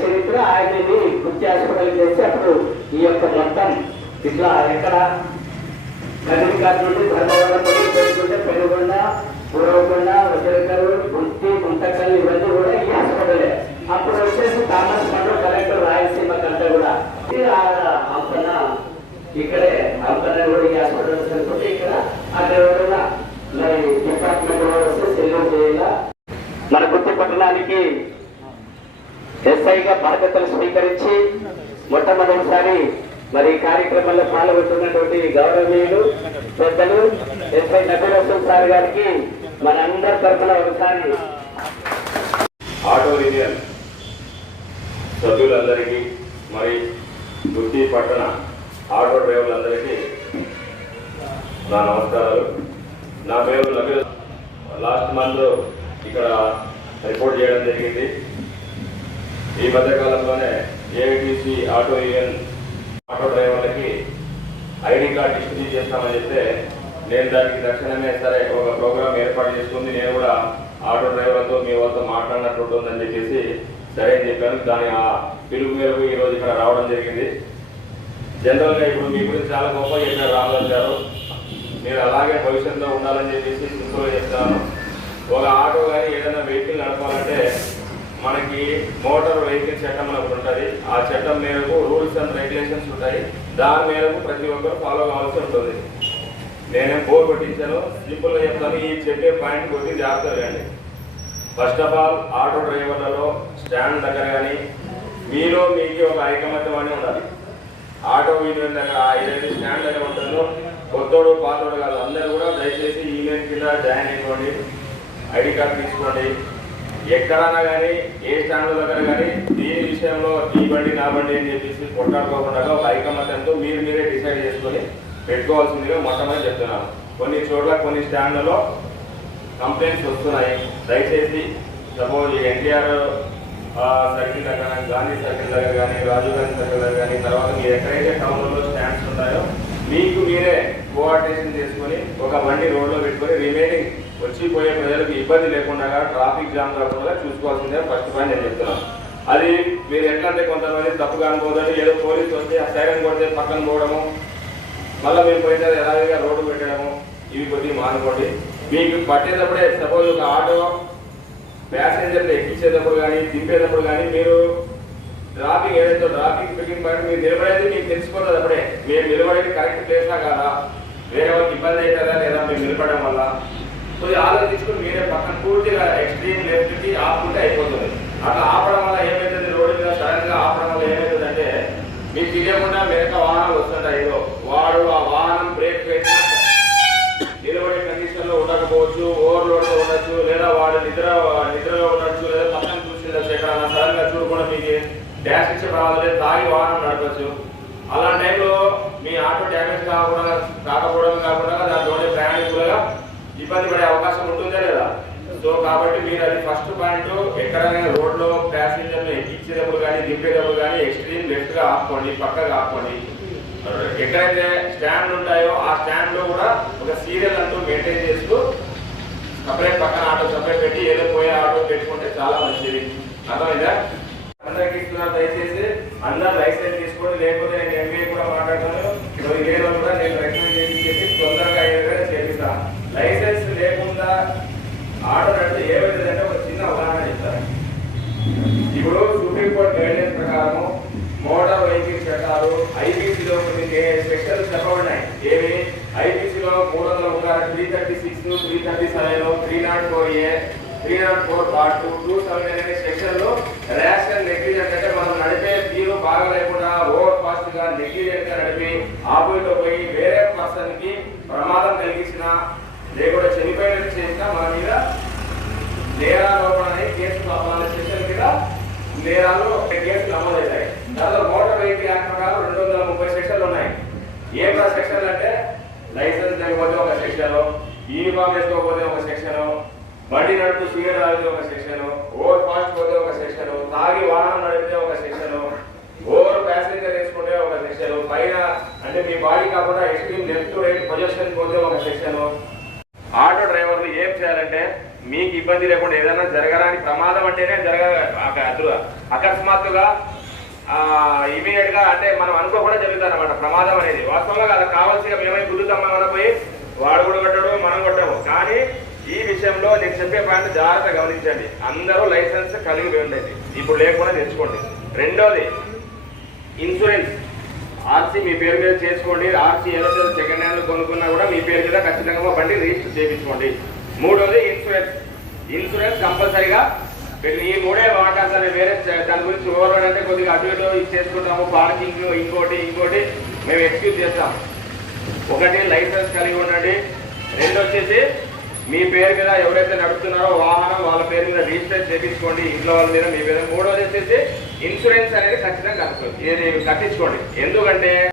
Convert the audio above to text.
చరిత్ర ఆయనని గుర్తి చేసి అప్పుడు ఈ యొక్క మొత్తం ఇట్లా ఎక్కడ? నగరికాల నుండి ధర్మవరం పెట్టుకుంటే పెనుగొండ పూర్వకొండ వజ్రకరు గుంటి గుంతకల్ ఇవన్నీ కూడా ఈ హాస్పిటలే. అప్పుడు వచ్చేసి థామస్ పండు కలెక్టర్ రాయలసీమ కంటే కూడా ఇది ఇక్కడే అప్పన్న కూడా ఈ హాస్పిటల్ సరిపోతే ఇక్కడ అక్కడ ఎవరైనా డిపార్ట్మెంట్ కూడా వస్తే సెల్యూట్ చేయాల? మన గుర్తు పట్టణానికి ఎస్ఐగా బాధ్యతలు స్వీకరించి మొట్టమొదటిసారి మరి ఈ కార్యక్రమంలో పాల్గొంటున్నటువంటి గౌరవీయులు పెద్దలు ఎస్ఐ నబీరసం సార్ గారికి మన అందరి తరఫున ఒకసారి ఆటో యూనియన్ సభ్యులందరికీ మరి గుత్తి పట్టణ ఆటో డ్రైవర్లందరికీ నా నమస్కారాలు. నా పేరు లభ్య లాస్ట్ మంత్ ఇక్కడ రిపోర్ట్ చేయడం జరిగింది. ఈ మధ్యకాలంలోనే ఏఐటీసీ ఆటో యూనియన్ ఆటో డ్రైవర్లకి ఐడి కార్డ్ ఇష్యూ చేస్తామని చెప్తే నేను దానికి తక్షణమే సరే ఒక ప్రోగ్రామ్ ఏర్పాటు చేసుకుంది. నేను కూడా ఆటో డ్రైవర్లతో మీ వాళ్ళతో మాట్లాడినట్టు ఉంటుందని చెప్పేసి సరే అని చెప్పాను దాని ఆ పిలుపు మేరకు ఈ రోజు ఇక్కడ రావడం జరిగింది. జనరల్గా ఇప్పుడు మీ గురించి చాలా గొప్ప చెప్పారు రామదాస్ గారు. మీరు అలాగే భవిష్యత్తులో ఉండాలని చెప్పేసి సింపుల్గా చెప్తాను ఒక ఆటో కానీ ఏదైనా వెహికల్ నడపాలంటే మనకి మోటార్ వెహికల్ చట్టం అని ఒకటి ఉంటుంది. ఆ చట్టం మేరకు రూల్స్ అండ్ రెగ్యులేషన్స్ ఉంటాయి. దాని మేరకు ప్రతి ఒక్కరు ఫాలో కావాల్సి ఉంటుంది. నేనేం బోర్ కొట్టించాను. సింపుల్గా చెప్తాను ఈ చెప్పే పాయింట్ కొద్ది జాగ్రత్త రండి ఫస్ట్ ఆఫ్ ఆల్ ఆటో డ్రైవర్లలో స్టాండ్ దగ్గర కానీ మీలో మీకు ఒక ఐకమత్యం అని ఉండాలి. ఆటో యూనియన్ దగ్గర ఏదైతే స్టాండ్ దగ్గర ఉంటుందో కొత్తోడు పాతోడు కాదు అందరూ కూడా దయచేసి యూనియన్ కింద జాయిన్ అయిపోండి. ఐడి కార్డు తీసుకోండి. ఎక్కడన్నా కానీ ఏ స్టాండ్ దగ్గర కానీ దీని విషయంలో ఈ బండి నా బండి అని చెప్పేసి కొట్టాడుకోకుండా ఒక ఐకమత్యంతో మీరు మీరే డిసైడ్ చేసుకొని పెట్టుకోవాల్సిందిగా మొట్టమొదటి చెప్తున్నాను. కొన్ని చోట్ల కొన్ని స్టాండ్లలో కంప్లైంట్స్ వస్తున్నాయి. దయచేసి సపోజ్ ఎన్టీఆర్ సర్కిల్ దగ్గర గాంధీ సర్కిల్ దగ్గర కానీ రాజీవ్ గాంధీ సర్కిల్ దగ్గర కానీ తర్వాత మీరు ఎక్కడైతే టౌన్లలో స్టాండ్స్ ఉంటాయో మీకు మీరే కోఆర్డినేషన్ చేసుకొని ఒక బండి రోడ్లో పెట్టుకొని రిమైనింగ్ వచ్చి పోయే ప్రజలకు ఇబ్బంది లేకుండా ట్రాఫిక్ జామ్ కాకుండా చూసుకోవాల్సిందే ఫస్ట్ పాయింట్ నేను చెప్తున్నాను అది మీరు ఎట్లా అంటే కొంతమంది తప్పుగా అనుకోదని ఏదో పోలీసు వస్తే ఆ సైరన్ కొడితే పక్కన పోవడము మళ్ళీ మేము పోయిన యథావిధిగా రోడ్డు పెట్టడము ఇవి కొద్దిగా మానుకోండి. మీకు పట్టేటప్పుడే సపోజ్ ఒక ఆటో ప్యాసింజర్లు ఎక్కించేటప్పుడు కానీ దింపేటప్పుడు కానీ మీరు ట్రాఫిక్ ఏదైతే ట్రాఫిక్ పికింగ్ పాయింట్ మీరు నిలబడేది మీకు తెలిసిపోతుంది అప్పుడే. మేము నిలబడేది కరెక్ట్ ప్లేసా కాదా? వేరే వాళ్ళకి ఇబ్బంది అవుతుందా లేదా మేము నిలబడడం వల్ల? సో ఆలోచించుకుని మీరే పక్కన పూర్తిగా ఎక్స్ట్రీమ్ లెఫ్ట్కి ఆపుకుంటే అయిపోతుంది. అట్లా ఆపడం వల్ల ఏమవుతుంది రోడ్డు మీద సడన్గా ఆపడం వల్ల ఏమవుతుందంటే మీకు తెలియకుండా వెనక వాహనాలు వస్తుంటాయి. ఏదో వాడు ఆ వాహనం బ్రేక్ వేసినా నిలబడే కండిషన్లో ఉండకపోవచ్చు ఓవర్లో ఉండొచ్చు లేదా వాడు నిద్ర నిద్రలో ఉండొచ్చు లేదా పక్కన చూసిండొచ్చు ఎక్కడన్నా సడన్గా చూడకుండా మీకు డ్యాష్ ఇచ్చే రావాలి తాగి వాహనం నడపచ్చు. అలాంటి టైంలో మీ ఆటో డ్యామేజ్ కాకుండా కాకపోవడం కాకుండా దాంట్లోనే ప్రయాణికులుగా ఇబ్బంది పడే అవకాశం ఉంటుందా లేదా? సో కాబట్టి మీరు అది ఫస్ట్ పాయింట్ ఎక్కడైనా రోడ్లో ప్యాసింజర్లు ఎక్కించేటప్పుడు కానీ దింపేటప్పుడు కానీ ఎక్స్ట్రీమ్ లెఫ్ట్గా ఆపుకోండి పక్కగా ఆపుకోండి. ఎక్కడైతే స్టాండ్ ఉంటాయో ఆ స్టాండ్లో కూడా ఒక సీరియల్ అంటూ మెయింటైన్ చేస్తూ సపరేట్ పక్కన ఆటో సపరేట్ పెట్టి ఏదో పోయే ఆటో పెట్టుకుంటే చాలా మంచిది. అందరూ లైసెన్స్ తీసుకోండి లేకపోతే నేను ఎంబీఏ కూడా మాట్లాడతాను. ఏదో కూడా నేను రికమెండ్ చేసి తొందరగా అయ్యేదిగా చేపిస్తాను లైసెన్స్ లేకుండా ఆటో నడితే ఏమైందంటే ఒక చిన్న ఉదాహరణ చెప్తాను. ఇప్పుడు సుప్రీంకోర్టు గైడ్లైన్స్ ప్రకారం మోటార్ వెహికల్ చట్టాలు ఐపీసీలో కొన్ని స్పెషల్ చెప్పబడినాయి. ఏమి ఐపీసీలో మూడు వందల three thirty six three thirty seven three not four A three not four part two two seven అనే సెక్షన్లో ర్యాష్ అండ్ నెగ్లిజెంట్ అంటే మనం నడిపే తీరు బాగా లేకుండా ఓవర్ ఫాస్ట్గా నెగ్లిజెంట్గా నడిపి ఆపోజిట్ పోయి వేరే పర్సన్కి ప్రమాదం కలిగించిన లేకుండా చనిపోయినట్టు చేసినా మన మీద నేరారోపణ అనే కేసు అమలు సెక్షన్ కింద నేరాలు కేసులు నమోదవుతాయి దాంట్లో మోటార్ వెహికల్ యాక్ట్ ప్రకారం రెండు వందల ముప్పై సెక్షన్లు ఉన్నాయి. ఏ సెక్షన్ అంటే లైసెన్స్ లేకపోతే ఒక సెక్షన్ యూనిఫామ్ వేసుకోకపోతే ఒక సెక్షన్ బండి నడుపు సిగరెట్ తాగితే ఒక సెషను ఓవర్ ఫాస్ట్ పోతే ఒక సెషను తాగి వాహనం నడిపితే ఒక సెషను ఓవర్ ప్యాసింజర్ వేసుకుంటే ఒక సెషను పైన అంటే మీ బాడీ కాకుండా ఎక్స్ట్రీమ్ లెఫ్ట్ రైట్ పొజిషన్ పోతే ఒక సెషను. ఆటో డ్రైవర్లు ఏం చేయాలంటే మీకు ఇబ్బంది లేకుండా ఏదైనా జరగడానికి ప్రమాదం అంటేనే జరగ అకస్మాత్తుగా ఇమీడియట్గా అంటే మనం అనుకోకుండా జరుగుతుంది అనమాట ప్రమాదం అనేది. వాస్తవంగా అది కావాల్సిగా మేమై గుద్దుతాం మనం పోయి వాడు కూడా కొట్టాడు మనం కొట్టాము కానీ ఈ విషయంలో నేను చెప్పే పాయింట్ జాగ్రత్త గమనించండి. అందరూ లైసెన్స్ కలిగి ఉండండి. ఇప్పుడు లేకుండా తెచ్చుకోండి. రెండోది ఇన్సూరెన్స్. ఆర్సీ మీ పేరు మీద చేసుకోండి. ఆర్సీ ఏదైతే సెకండ్ హ్యాండ్ కొనుక్కున్నా కూడా మీ పేరు మీద ఖచ్చితంగా బండి రిజిస్టర్ చేయించుకోండి. మూడోది ఇన్సూరెన్స్. ఇన్సూరెన్స్ కంపల్సరీగా మీరు ఈ మూడే వాటాలు సరే వేరే దాని గురించి ఓవర్ అంటే కొద్దిగా అటు ఇటు చేసుకుంటాము. పార్కింగ్ ఇంకోటి ఇంకోటి మేము ఎక్స్క్యూజ్ చేస్తాం ఒకటి లైసెన్స్ కలిగి ఉండండి. రెండు వచ్చేసి మీ పేరు మీద ఎవరైతే నడుపుతున్నారో వాహనం వాళ్ళ పేరు మీద రిజిస్టర్ చేయించుకోండి. ఇంట్లో వాళ్ళ మీద మీ మీద మూడోది వచ్చేసి ఇన్సూరెన్స్ అనేది ఖచ్చితంగా కట్టుకోండి. ఇది కట్టించుకోండి. ఎందుకంటే